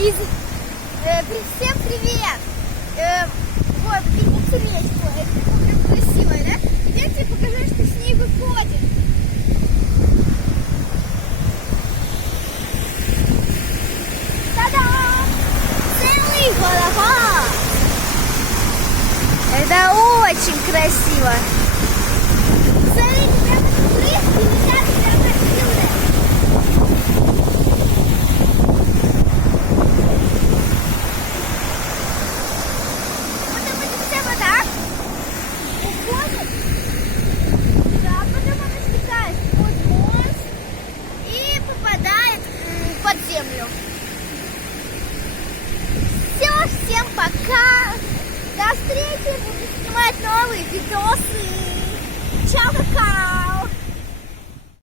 Всем привет! Вот, видите речку? Это прям красивая, да? Я тебе покажу, что с ней выходит. Та-дам! Целый водопад! Это очень красиво. Смотрите, прямо крышки летят прямо отсюда. Все, всем пока. До встречи. Буду снимать новые видосы. Чао, пока.